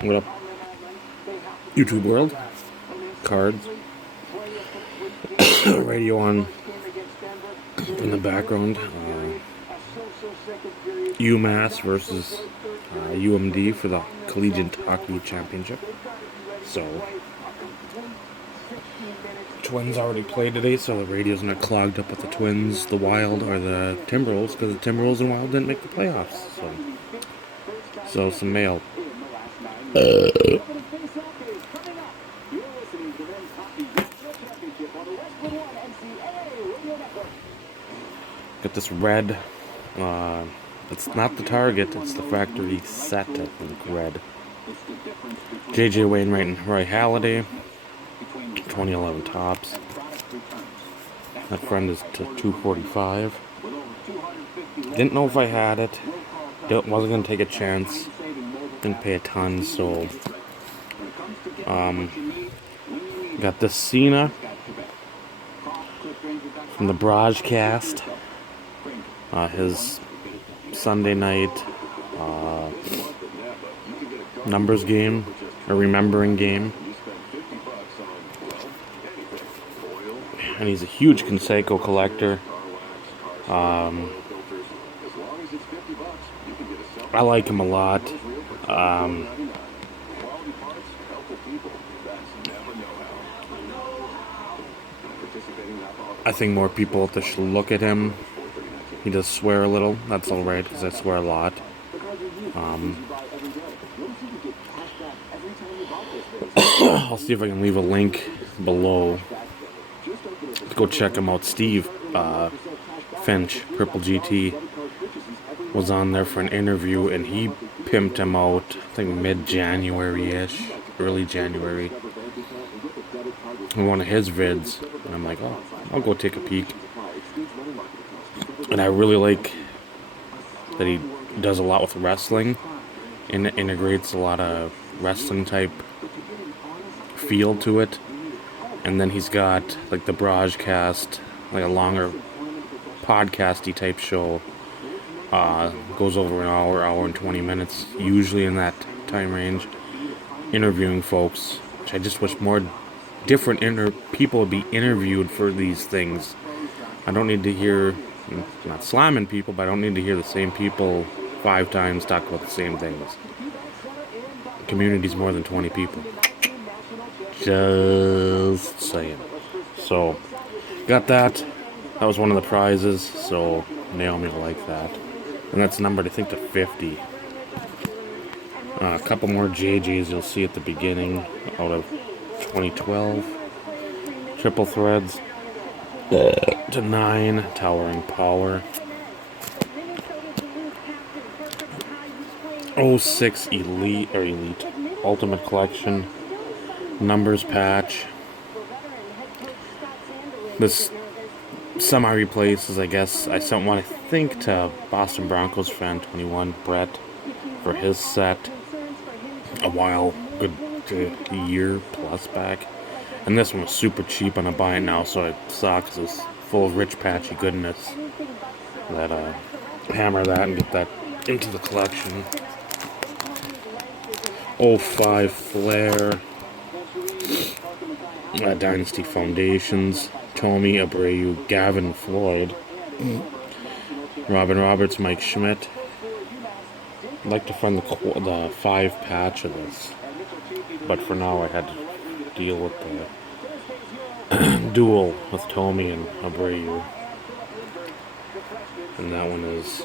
What up, YouTube world? Cards. Radio on in the background. UMass versus UMD for the Collegiate Hockey Championship. So, Twins already played today, so the radio's not clogged up with the Twins, the Wild, or the Timberwolves, because the Timberwolves and Wild didn't make the playoffs. So some mail. Got this red. It's not the Target, it's the factory set, I think, red. J.J. Wainwright and Roy Halladay. 2011 tops. That friend is to 245. Didn't know if I had it. Wasn't going to take a chance. Didn't pay a ton, so... got this Cena from the Bradshaw. His Sunday night numbers game, or remembering game. And he's a huge Conseco collector. I like him a lot. I think more people out there should look at him. He does swear a little. That's alright, because I swear a lot. I'll see if I can leave a link below. Go check him out. Steve Finch, Purple GT, was on there for an interview, and he pimped him out, I think mid-January-ish, early January, in one of his vids. And I'm like, oh, I'll go take a peek. And I really like that he does a lot with wrestling, and integrates a lot of wrestling type feel to it. And then he's got like the broadcast, like a longer podcasty type show. Goes over an hour and 20 minutes, usually in that time range, interviewing folks. Which I just wish more different people would be interviewed for these things. I don't need to hear, not slamming people, but I don't need to hear the same people 5 times talk about the same things. The community's more than 20 people. Just saying. So, got that. That was one of the prizes, so Naomi will like that. And that's numbered, I think, to 50. A couple more JJs you'll see at the beginning out of 2012. Triple threads to 9. Towering Power. 06 Elite Ultimate Collection. Numbers patch. This semi-replaces, I guess. I sent one, I think, to Boston Broncos fan 21, Brett, for his set a while, good year plus back. And this one was super cheap on a buy it now, so I saw, because it's full of rich patchy goodness, that hammer that and get that into the collection. 05 Flair. Dynasty Foundations. Tommy Abreu, Gavin Floyd, Robin Roberts, Mike Schmidt. I'd like to find the 5 patch of this, but for now I had to deal with the duel with Tommy and Abreu, and that one is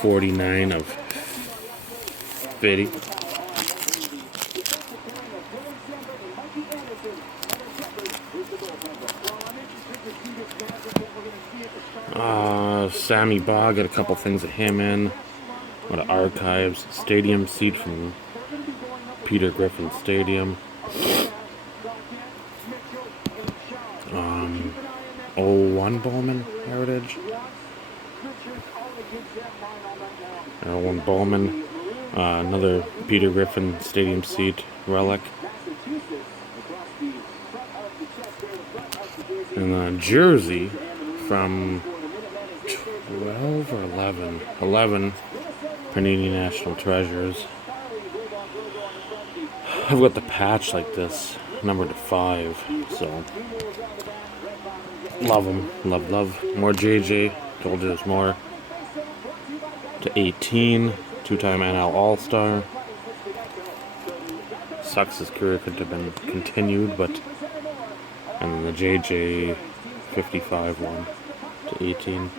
49 of 50. Sammy Baugh, got a couple things of him in. What an archives. Stadium seat from Peter Griffin Stadium. 01 Bowman Heritage. 01 Bowman. Another Peter Griffin Stadium seat relic. And a jersey from 12 or 11? 11 Panini National Treasures. I've got the patch like this, numbered to 5, so love them, love. More JJ, told you there's more. To 18, 2-time NL All-Star. Sucks his career could have been continued, but, and then the JJ 55 one to 18.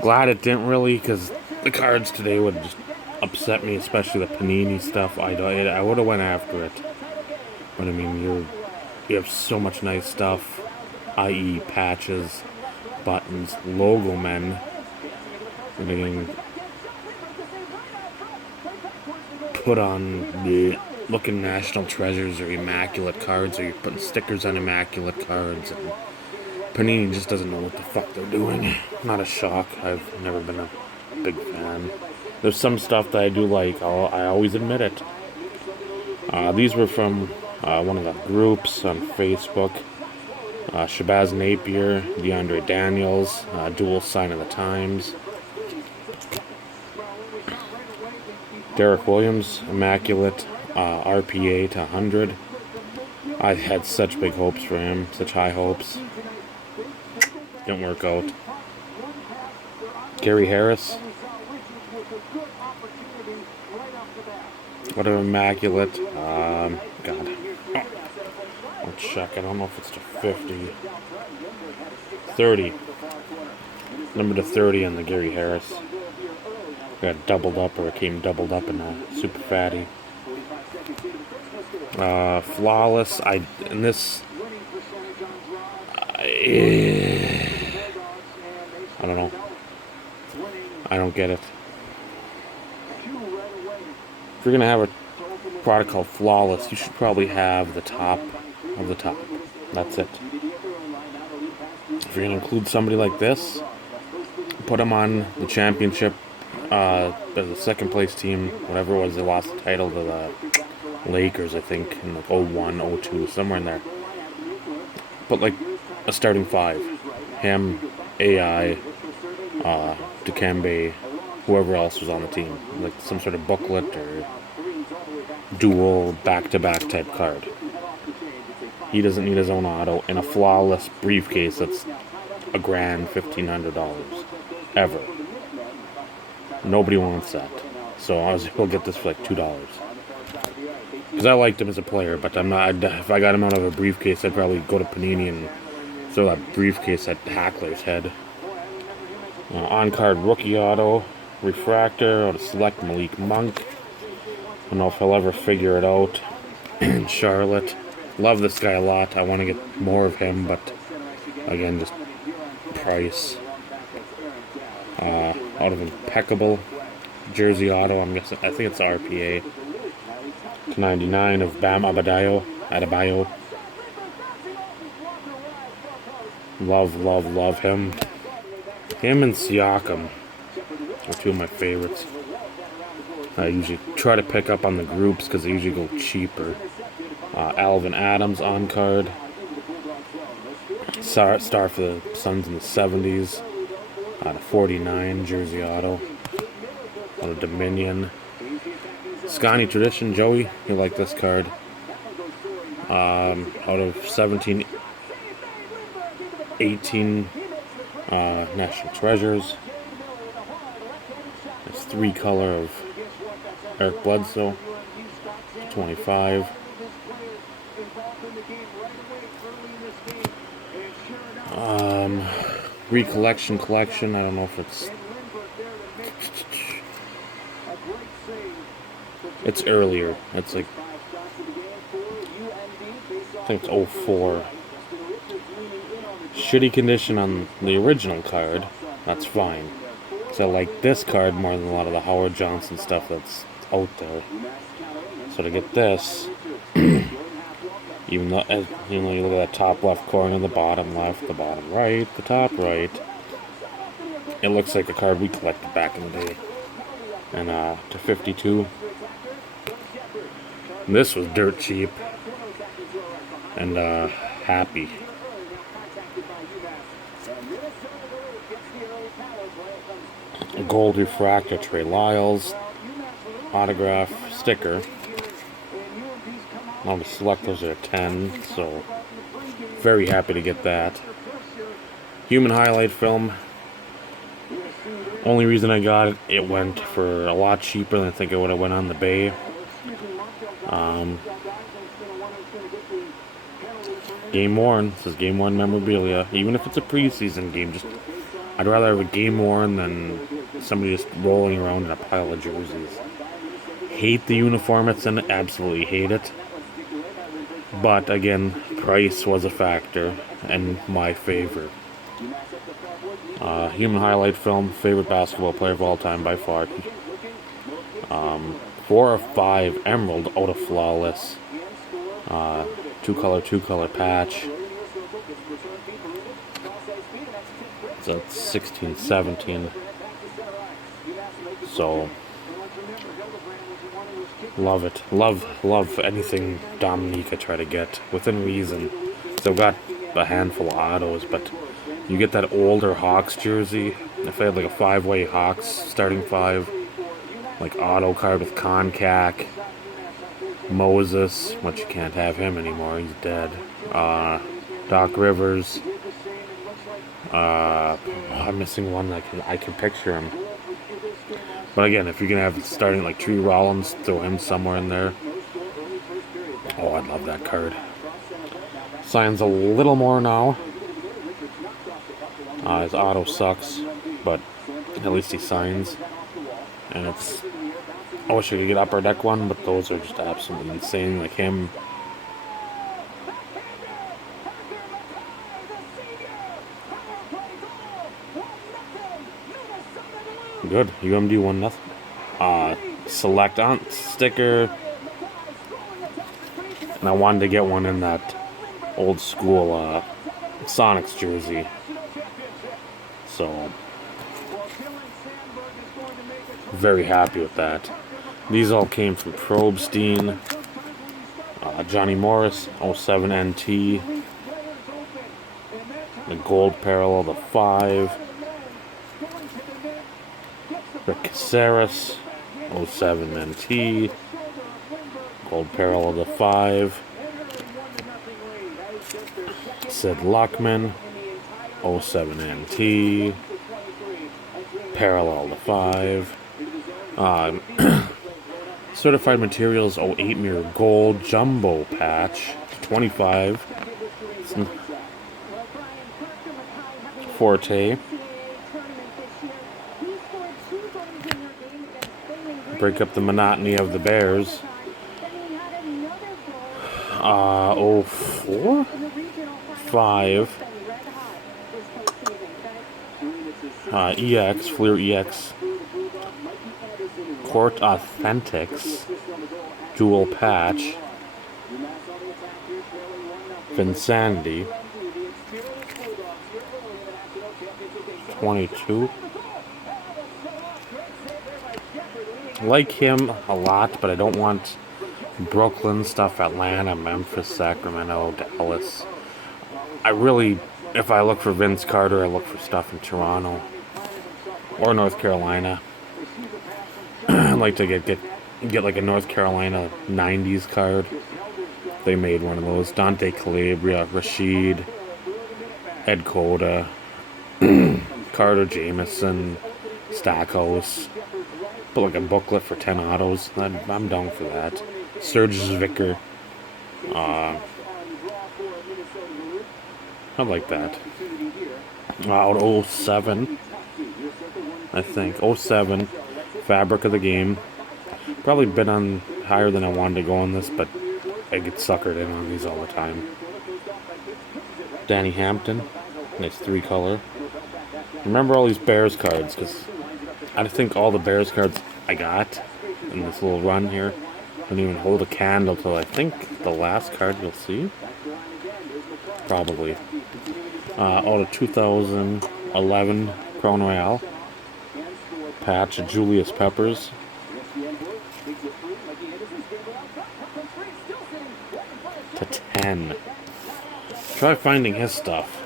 Glad it didn't really, because the cards today would just upset me, especially the Panini stuff. I would have went after it, but I mean, you have so much nice stuff, i.e. patches, buttons, logo men. And again, put on the looking National Treasures or immaculate cards, or you're putting stickers on immaculate cards, and Panini just doesn't know what the fuck they're doing. Not a shock. I've never been a big fan. There's some stuff that I do like. I always admit it. These were from one of the groups on Facebook. Shabazz Napier, DeAndre Daniels, dual sign of the times. Derek Williams, immaculate, RPA to 100. I had such big hopes for him, such high hopes. Didn't work out. Gary Harris. What an immaculate. God. Let's check. I don't know if it's to 50. 30. Number to 30 on the Gary Harris. Got doubled up, or it came doubled up in a super fatty. Flawless. I don't know. I don't get it. If you're gonna have a product called Flawless, you should probably have the top of the top. That's it. If you're gonna include somebody like this, put them on the championship. The second place team, whatever it was, they lost the title to the Lakers, I think, in like 01, 02, somewhere in there. But like a starting 5. Him, AI, Dikembe, whoever else was on the team. Like some sort of booklet or dual back-to-back type card. He doesn't need his own auto in a flawless briefcase that's $1,000, $1,500 ever. Nobody wants that. So I was able to get this for like $2. Because I liked him as a player, but I'm not. If I got him out of a briefcase, I'd probably go to Panini and throw that briefcase at Hackler's head. On-card rookie auto, refractor, out of select Malik Monk. I don't know if he'll ever figure it out. Charlotte. Love this guy a lot. I want to get more of him, but again, just price. Out of impeccable jersey auto, I think it's RPA. To 99 of Bam Adebayo. Love him. Him and Siakam are two of my favorites. I usually try to pick up on the groups because they usually go cheaper. Alvin Adams on card. Star for the Suns in the 70s. Out of 49 jersey auto. Out of Dominion. Scotty Tradition, Joey, you like this card. Out of 17, 18 National Treasures. It's 3 color of Eric Bledsoe. 25. Recollection collection. I don't know if it's earlier. It's like, I think it's 04. Shitty condition on the original card. That's fine. So I like this card more than a lot of the Howard Johnson stuff that's out there. So to get this, even though you look at the top left corner, the bottom left, the bottom right, the top right, it looks like a card we collected back in the day. And to 52. This was dirt cheap. And happy. Gold refractor Trey Lyles. Autograph sticker. All the selectors are 10, so very happy to get that. Human highlight film. Only reason I got it, it went for a lot cheaper than I think it would have went on the Bay. Game worn. This is game worn memorabilia. Even if it's a preseason game, I'd rather have a game worn than somebody just rolling around in a pile of jerseys. Hate the uniform it's in. Absolutely hate it. But again, price was a factor in my favor. Human highlight film, favorite basketball player of all time by far. 4 of 5 emerald out of flawless. Two color patch. So it's 16, 17. So love it. Love anything Dominica try to get within reason. So got a handful of autos, but you get that older Hawks jersey. If they had like a 5-way Hawks starting 5, like auto card with Concac, Moses, which you can't have him anymore, he's dead. Doc Rivers. I'm missing one that I can picture him. But again, if you're gonna have starting like Tree Rollins, throw him somewhere in there. Oh, I'd love that card. Signs a little more now. His auto sucks, but at least he signs. And it's... I wish I could get Upper Deck one, but those are just absolutely insane. Like him. Good. UMD 1-0. Select on sticker. And I wanted to get one in that old school Sonics jersey. So very happy with that. These all came from Probstein. Johnny Morris, 07 NT. The gold parallel, the 5. Rick Caceres, 07 NT. Gold parallel, the 5. Sid Luckman, 07 NT. Parallel, the 5. Certified Materials 08 Mirror Gold Jumbo Patch 25. Forte. Break up the monotony of the Bears. 04? 5. EX, Fleer EX. Court Authentics. Dual Patch. Vinsanity. 22. Like him a lot, but I don't want Brooklyn stuff, Atlanta, Memphis, Sacramento, Dallas. I really, if I look for Vince Carter, I look for stuff in Toronto or North Carolina. I'd like to get like a North Carolina 90s card. They made one of those. Dante Calabria, Rashid, Ed Cota, Carter Jameson, Stackhouse. Put like a booklet for 10 autos. I'm down for that. Serge Zwicker. I like that. Out 07. I think. 07. Fabric of the game. Probably been on higher than I wanted to go on this, but I get suckered in on these all the time. Danny Hampton. Nice 3-color. Remember all these Bears cards, because I think all the Bears cards I got in this little run here don't even hold a candle till I think the last card you'll see. Probably. Out of 2011 Crown Royale. Patch of Julius Peppers. To 10. Try finding his stuff.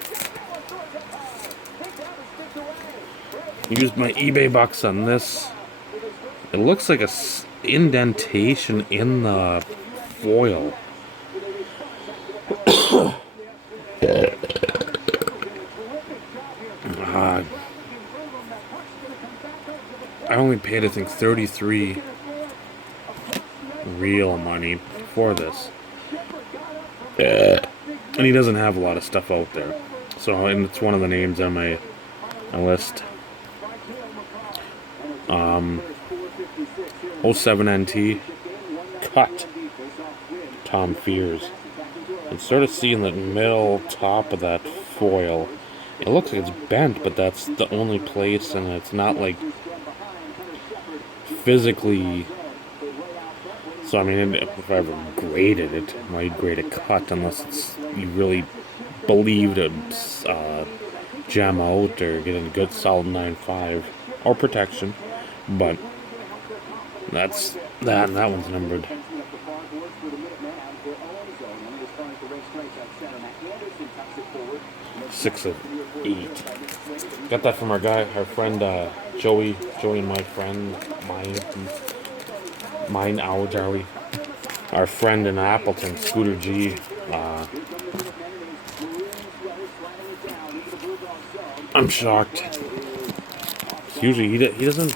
Used my eBay bucks on this. It looks like a indentation in the foil. I only paid, I think, 33 real money for this. And he doesn't have a lot of stuff out there. So, and it's one of the names on my list. 07 NT cut Tom Fears. You sort of see in the middle top of that foil, it looks like it's bent, but that's the only place, and it's not like physically. So I mean, if I ever graded it, I'd grade a cut unless it's you really believe to jam out or get a good solid 9.5 or protection. But that's that. And that one's numbered. 6 of 8. Got that from our friend Joey and my friend, our friend in Appleton, Scooter G. I'm shocked. Usually he doesn't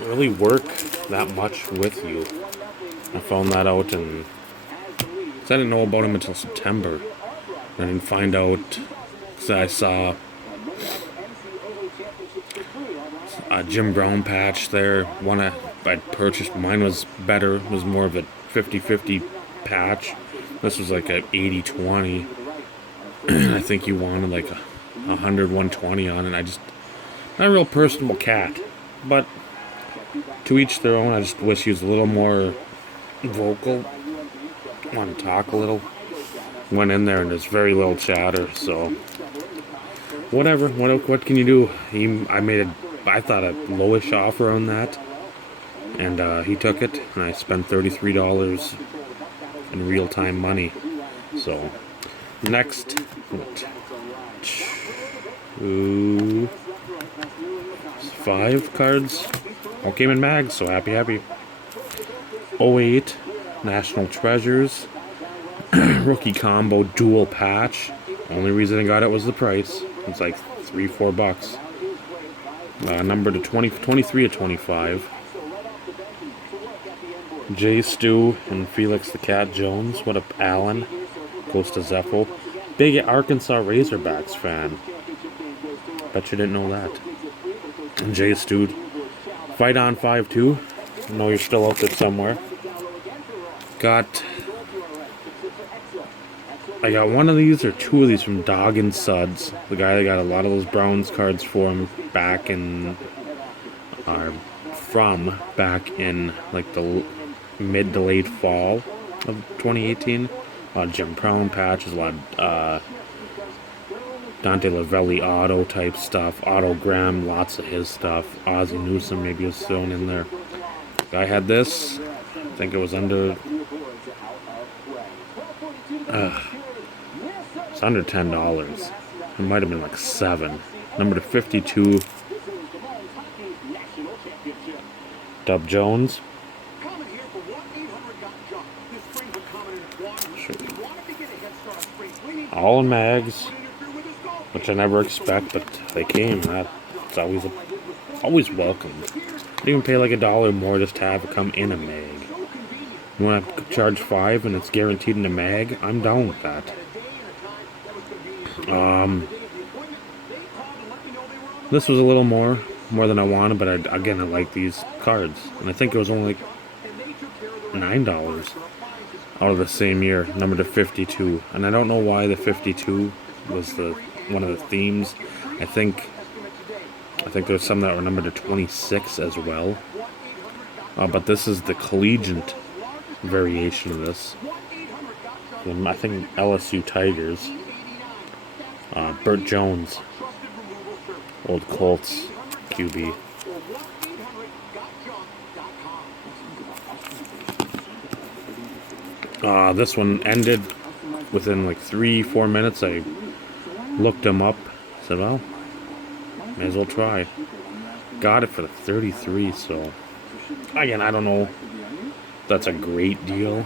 really work that much with you. I found that out, and I didn't know about him until September. I didn't find out. So I saw a Jim Brown patch there. One I'd purchased. Mine was better. It was more of a 50-50 patch. This was like a 80-20. I think he wanted like 100-120 on it. Not a real personable cat. But to each their own. I just wish he was a little more vocal. Want to talk a little. Went in there and there's very little chatter, so whatever. What can you do? I thought a lowish offer on that, and he took it, and I spent $33 in real-time money. So next, 5 cards all came in mags, so happy. 08 National Treasures rookie combo dual patch. Only reason I got it was the price. It's like $3-4. Number to 23 of 25. Jay Stu and Felix the Cat Jones. What up, Allen? Goes to Zepho. Big Arkansas Razorbacks fan. Bet you didn't know that. And Jay Stu. Fight on 5-2. I know you're still out there somewhere. I got one of these or 2 of these from Dog and Suds. The guy that got a lot of those Browns cards for him back in like the mid to late fall of 2018. Jim Brown patches, a lot of Dante Lavelli auto type stuff, autogram, lots of his stuff. Ozzie Newsome maybe was thrown in there. I had this. I think it was under. It's under $10. It might have been like 7. Number to 52. Dub Jones. All in mags, which I never expect, but they came. That's always welcome. I'd even pay like $1 more just to have it come in a mag. You want to charge $5 and it's guaranteed in a mag? I'm down with that. This was a little more than I wanted, but I like these cards, and I think it was only $9 out of the same year. Number to 52, and I don't know why the 52 was one of the themes. I think there's some that were numbered to 26 as well. But this is the collegiate variation of this. I think LSU Tigers. Burt Jones, old Colts QB. This one ended within like 3-4 minutes. I looked him up. Said, well, may as well try. got it for the 33, so again, I don't know if that's a great deal,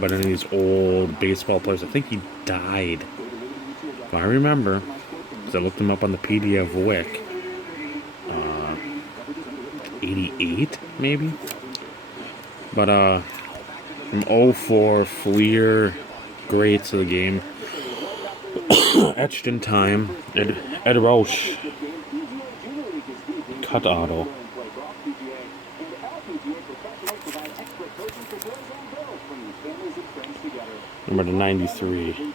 but any of these old baseball players, I think he died. If I remember, because I looked him up on the PDF Wick. 88, maybe? But, from 04, Fleer, greats of the game. Etched in time, Ed Roche, cut auto. Number to 93.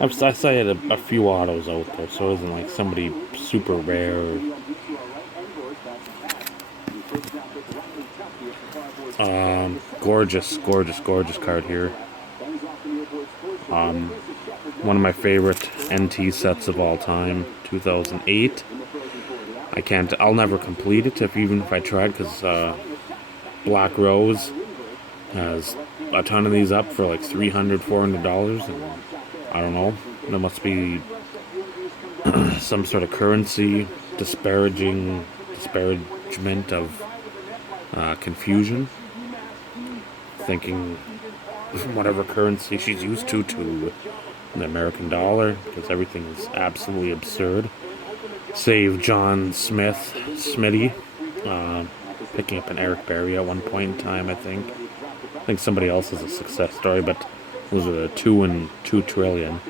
I saw I had a few autos out there, so it wasn't like somebody super rare. Gorgeous card here. One of my favorite NT sets of all time, 2008. I'll never complete it even if I tried, because Black Rose has a ton of these up for like $300, $400, and I don't know. There must be some sort of currency disparagement of confusion. Thinking from whatever currency she's used to the American dollar, because everything is absolutely absurd. Save John Smitty, picking up an Eric Berry at one point in time, I think. I think somebody else has a success story, but those are the 2 and 2 trillion.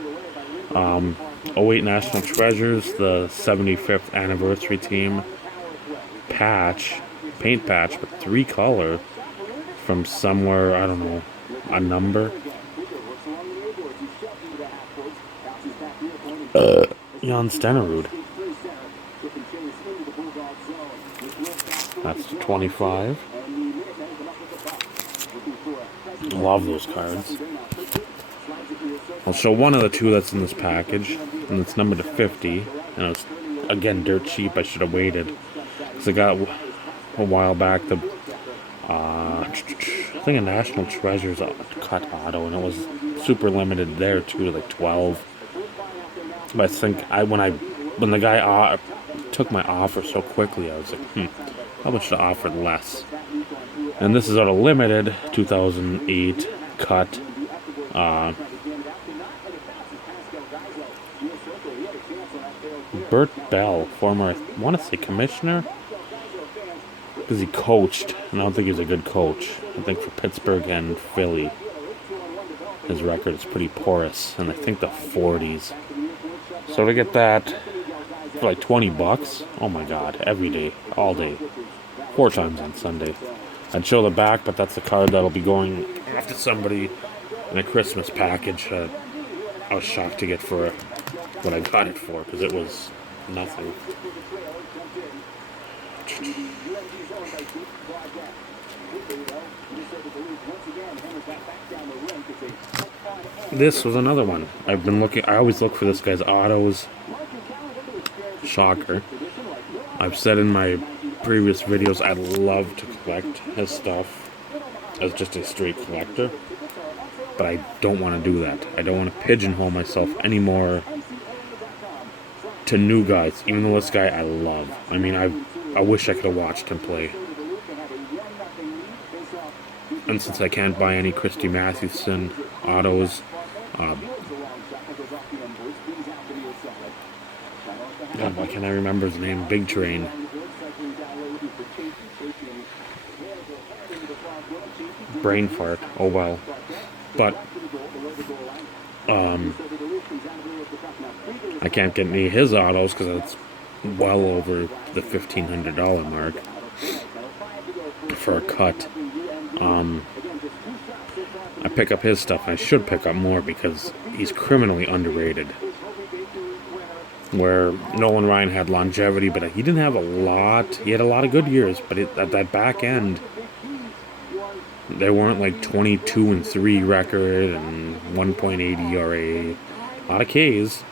08 National Treasures, the 75th anniversary team paint patch, but 3-color from somewhere, I don't know, a number. Jan Stenerud. That's 25. Love those cards. I'll show one of the 2 that's in this package, and it's numbered to 50. And it's, again, dirt cheap. I should have waited, because I got a while back the I think a National Treasures cut auto, and it was super limited there too, like 12. But I think when the guy took my offer so quickly, I was like, how much to offer less? And this is out of limited 2008 cut. Bert Bell, former, I want to say commissioner, because he coached, and I don't think he's a good coach. I think for Pittsburgh and Philly, his record is pretty porous, and I think the 40s. So to get that for like $20, oh my god, every day, all day, 4 times on Sunday. I'd show the back, but that's the card that'll be going off to somebody in a Christmas package. I was shocked to get for what I got it for, because it was nothing. This was another one. I've been looking. I always look for this guy's autos. Shocker. I've said in my previous videos I'd love to collect his stuff as just a straight collector, but I don't want to do that. I don't want to pigeonhole myself anymore to new guys, even though this guy I love. I mean, I wish I could have watched him play. And since I can't buy any Christy Mathewson autos, God, why can't I remember his name? Big Train. Brain fart. Oh well. But I can't get any of his autos because it's well over the $1,500 mark for a cut. I pick up his stuff. I should pick up more because he's criminally underrated. Where Nolan Ryan had longevity, but he didn't have a lot. He had a lot of good years, but at that back end, they weren't like 22-3 record and 1.8 ERA. A lot of Ks.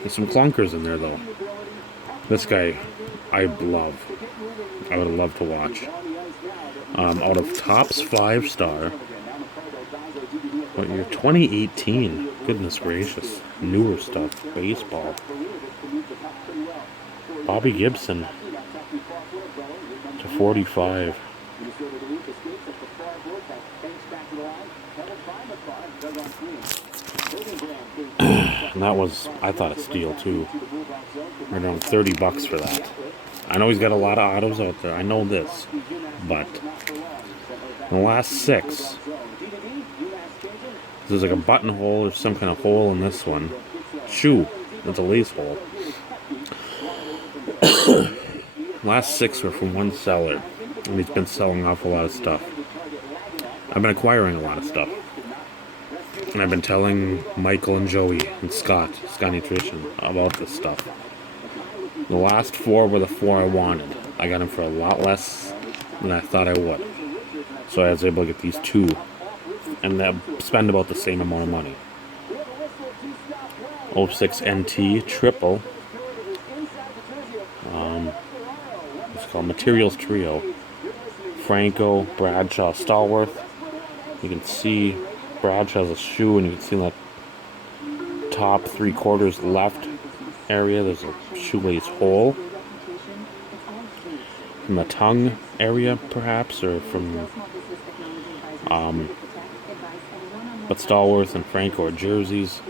There's some clunkers in there, though. This guy, I love. I would love to watch. Out of Topps 5-star. What year? 2018. Goodness gracious. Newer stuff. Baseball. Bobby Gibson. to 45. And that was, I thought, a steal too. Right around $30 for that. I know he's got a lot of autos out there. I know this, but in the last 6, there's like a buttonhole or some kind of hole in this one. Shoe. It's a lace hole. Last 6 were from one seller, and he's been selling off a lot of stuff. I've been acquiring a lot of stuff. And I've been telling Michael and Joey and Scott Nutrition, about this stuff. The last 4 were the 4 I wanted. I got them for a lot less than I thought I would. So I was able to get these 2 and spend about the same amount of money. 06 NT Triple. It's called Materials Trio. Franco, Bradshaw, Stallworth. You can see Bradshaw's a shoe, and you can see in that top 3/4 left area, there's a shoelace hole. From the tongue area, perhaps, or from, but Stallworth and Franco are jerseys.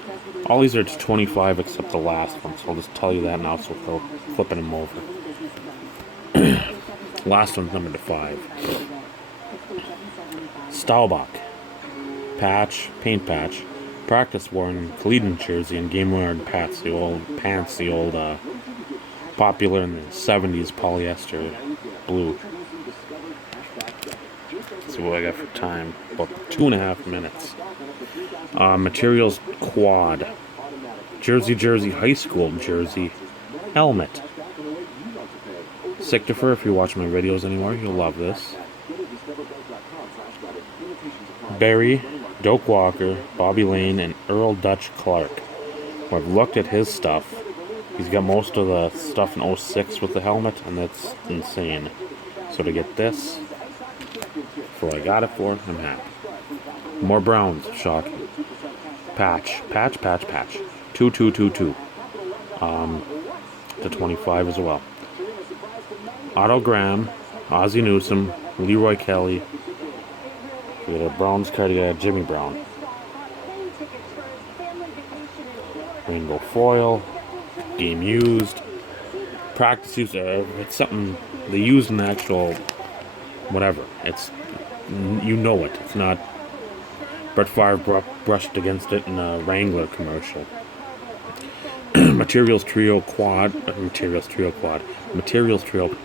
All these are to 25 except the last one, so I'll just tell you that now, so without flipping them over. Last one's numbered to 5. Staubach. Patch, paint patch, practice worn Cleveland jersey, and game worn pants, the old popular in the 70s polyester blue. Let's see what I got for time. About 2.5 minutes. Materials quad. Jersey, high school jersey, helmet. Sictifer, if you watch my videos anymore, you'll love this. Barry, Doak Walker, Bobby Lane, and Earl Dutch Clark. When I've looked at his stuff, he's got most of the stuff in 06 with the helmet, and that's insane. So to get this, for what I got it for, I'm happy. More Browns, shocking. Patch. 2. To 25 as well. Otto Graham, Ozzie Newsome, Leroy Kelly. We got a Browns card, you got a Jimmy Brown. Rainbow foil. Game used. Practice use. It's something they use in the actual whatever. It's, you know it. It's not Brett Favre brushed against it in a Wrangler commercial. Materials Trio quad. Materials Trio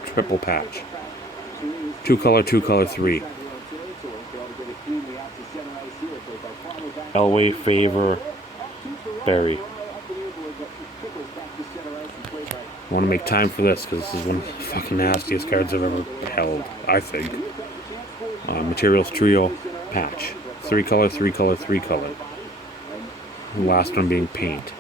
triple patch. 2 color, 3. Elway, Favor, Barry. I want to make time for this because this is one of the fucking nastiest cards I've ever held, I think. Materials Trio patch. 3 color. The last one being paint.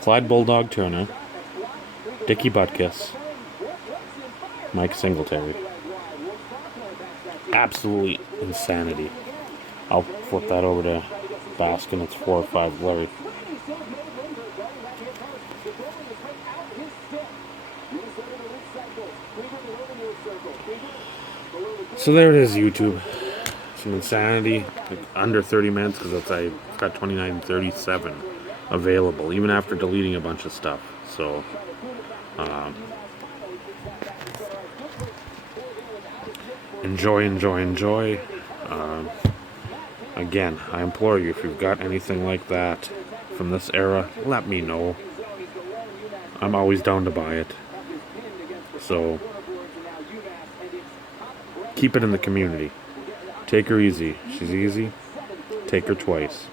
Clyde Bulldog Turner, Dickie Butkus, Mike Singletary. Absolute insanity. I'll flip that over to Baskin. It's 4 or 5 Larry. So there it is, YouTube. Some insanity, like under 30 minutes, because I've got 29:37 available, even after deleting a bunch of stuff. So, enjoy. Again, I implore you, if you've got anything like that from this era, let me know. I'm always down to buy it. So, keep it in the community. Take her easy. She's easy. Take her twice.